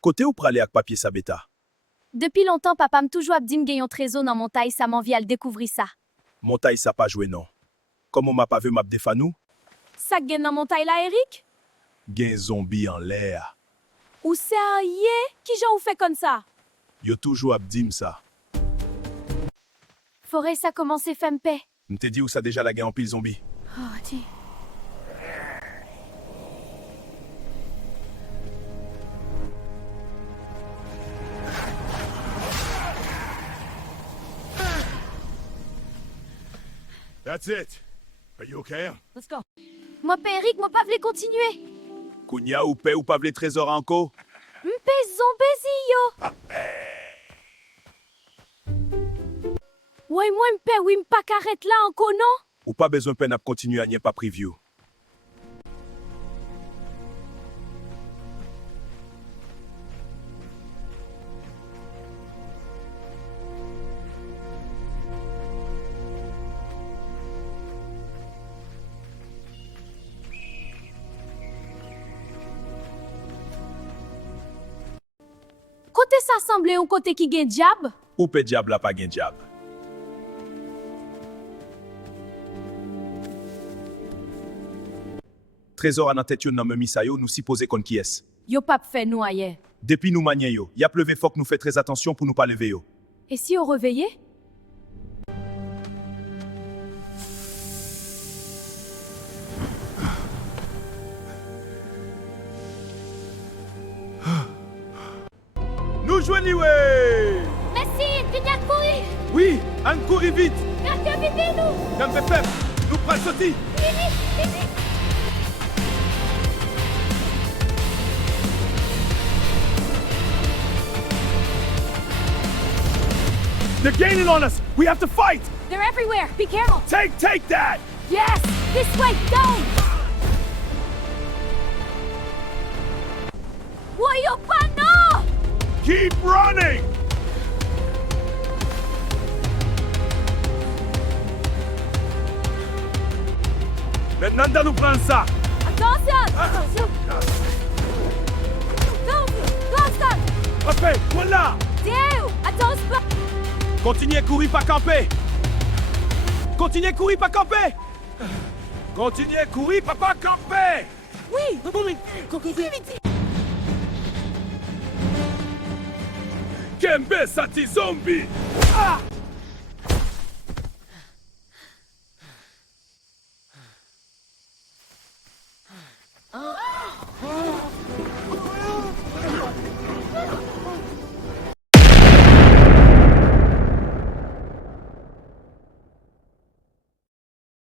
Kote ou prale ak papier sa beta? Depuis longtemps, papa m toujours dit m gen yon trésor dans montagne, ça m'envie à le découvrir ça. Montagne sa pa jwe non. Comme on m'a pas vu map defanou, Ça gen dans montagne là, Eric? gen zombi en l'air. Ou sérieux? Qui j'en ou fait comme ça? Yo toujou ap dim sa. Forêt, ça commence faire paix. M'te di ou sa deja la gen en pile zombi. Oh, tiens. That's it. Are you okay? Let's go. Moi, pa Eric, moi pas vle continuer. Kounya ou pe ou pa vle trésor anko? M'pe zombezi yo. Ouais, moi m'pe oui m'pa carrette là encore non? Ou pas besoin pen ap continue à n'y pas preview. Côté ça semble un côté qui gen diable? Ou pe diable la pa gen diable. Trésor an tête yon nan me misayo, nous supposé kon qui est. Yo pas fait nous ailleurs. Depuis nous manien yo, y a pleuvé faut que nous fait très attention pour nous pas lever yo. Et si on réveillait? Nous jouons ouais! Merci, viens courir. Oui, an couri vite! Viens vite nous. Nan fe pep, nous pral sorti! They're gaining on us! We have to fight! They're everywhere. Be careful. Take that! Yes, this way. Go. Voyons pas non. Keep running! Maintenant, dans nous prendre ça! Attention. Go. Parfait, voilà! Dieu, attention pas. Continuez à courir, pas camper! Continuez à courir, pas camper! Continuez à courir, pas camper! Oui. Kembe sati zombie! Ah!